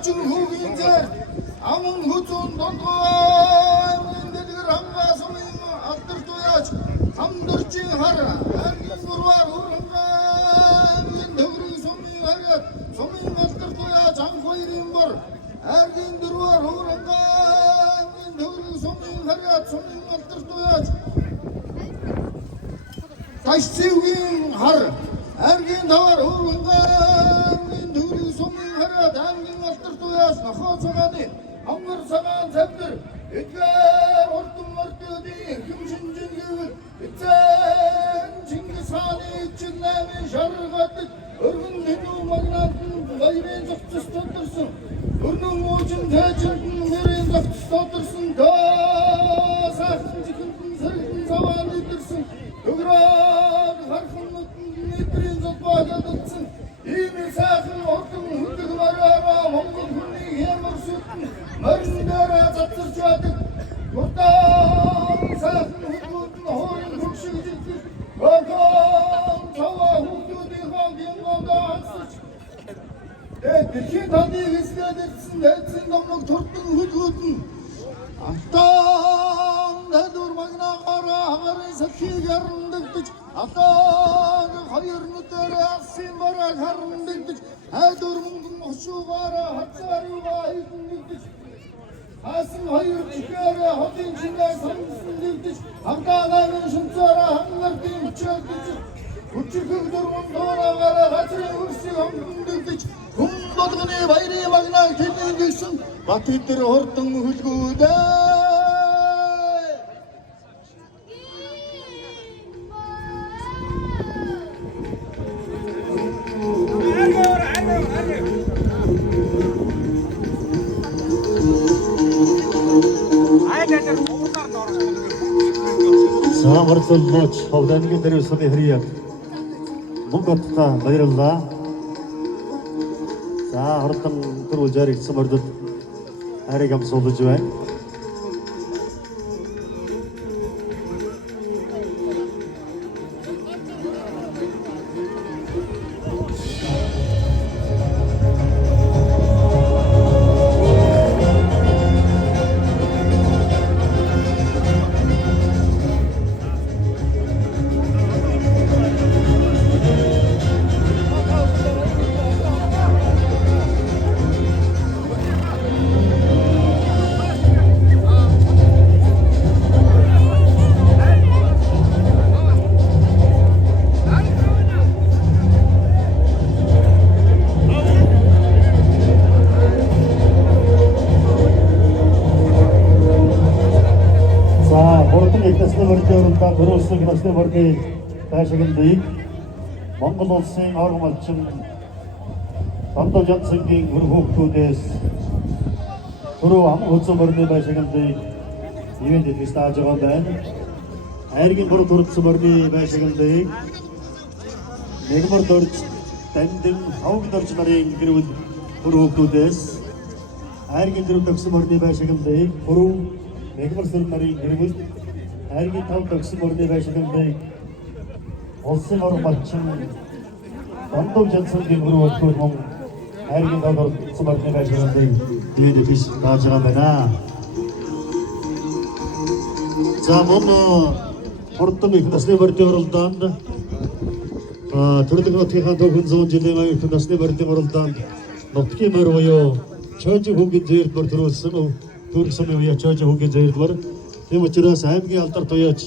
Чачин хүүгийнээр аман хүзүүн дондгоор нэгдгэр хамгаа сумын алдар туяаж хамдурчин хар аргин гурваар хурангаа төгрөг сумын хараад сумын алдар туяаж анх хоёрын бор аргин дөрвөр хурангаа төгрөг сумын хараад сумын алдар туяаж ташцгийн хар аргин давар хурангаа төгрөг сумын хараад аргин алдар туяаж нохоо цагааны Амгар цагаан цавдар эдгээр урдын мөртөдийн хэмшинжин гэвэл эцэн Чингис хааны эцэг наймын шаргадаг өргөн хэдүү магнатын баярын зохицос тодорсон өрнөн муучин тайчилтан нэрийн зохицос тодорсон сайхан чихэнтэн сэрэгтэн саваан идэрсэн төгрөөг хархан нэтрийн зулбаа ядалсан ийм сайхан урдын хүндэг мараараа Монгол хүнийг ямар сүтэн мориндараа цацарч байдаг гуртан сайхан хүнүүд нь хоорон хөгшиг жилтгэж гогон цаваа хүүхдүүдийн хаан гингондоо хансаж дэлхийн таны хэсгээд ирсэн найзын номлог турдан хүлгүүд нь алтан найдвар магнаагаараа хагарын сахийг ярандагдаж алаан хоёр нүдээр алсын бараг харандагдаж хайдвар мөнгөн хошуугаараа хацааруугаа хийдэгдэж Асан хоёр чихээрээ хотын чинээ самсан дэвдэж хамтаагаар шүнцээрээ хангалтын хүчээлдэж хүчрхэг дөрвөн доораагаараа газрын хөрсийг хөнгөндөгдөж хүн болгоны баярын магнааг тэлэн гисэн бат идэр хурдан хөлгүүдээ Самарцоллооч ховдангийн дээрээс сумын хэрэг мөнгөтта баярлалаа. За хурдан төрүүлж яригдсан мордод хайрыг амсуулж байна. Төрүүлсэн насны борны байшиныг Монгол улсын орон малчин Дондоо Жансангийн өр хүүхдүүдээс түрүү ам үзэн борны байшиныг ивент хийж тааж байгаа байна. Айргийн бүр төрүүлсэн борны байшиныг нэгмар дөрж тандин хавг дөрж нарын гэрүүл өр хүүхдүүдээс айргийн дөрөв төгсөн борны байшиныг түрүү нэгмар сэр нарын гэрүүл Айргийн тав төгсөн борны байшиныг улсын орон малчин Дондоо Жансангийн өр хүүхдүүд мөн айргийн тав төгсөн борны байшиныг ивент хийж тааж байгаа байна. За мөн хурдан их насны борны оролдоонд Төрөлх нутгийн 500 жилийн аюулт насны борны оролдоонд нутгийн морь буюу Чожи хүүгийн зэйрдмөр төрүүлсэн төрсөн үе Чожи хүүгийн зэйрдмөр тийм учраас аймгийн алдар туяач